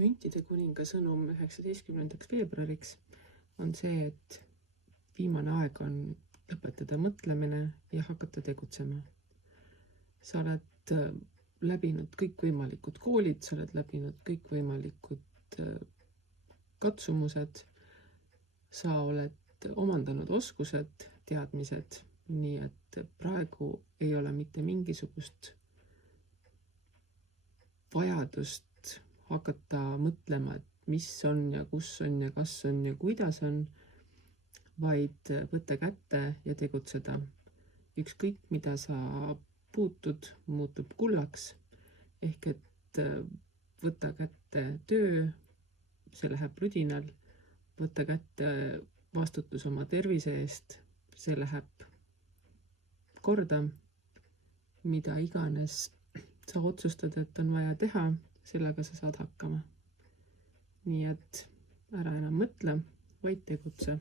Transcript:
müntide kuninga sõnum 19. veebruariks on see, et viimane aeg on lõpetada mõtlemine ja hakata tegutsema. Sa oled läbinud kõikvõimalikud koolid, sa oled läbinud kõikvõimalikud katsumused, sa oled omandanud oskused, teadmised, nii et praegu ei ole mitte mingisugust vajadust hakata mõtlema, et mis on ja kus on ja kas on ja kuidas on, vaid võtta kätte ja tegutseda. Ükskõik, mida sa puutud, muutub kullaks, ehk et võtta kätte töö, see läheb rudinal, võtta kätte vastutus oma tervise eest, see läheb korda, mida iganes sa otsustad, et on vaja teha, sellega sa saad hakkama. Nii et ära enam mõtle, vaid tegutse.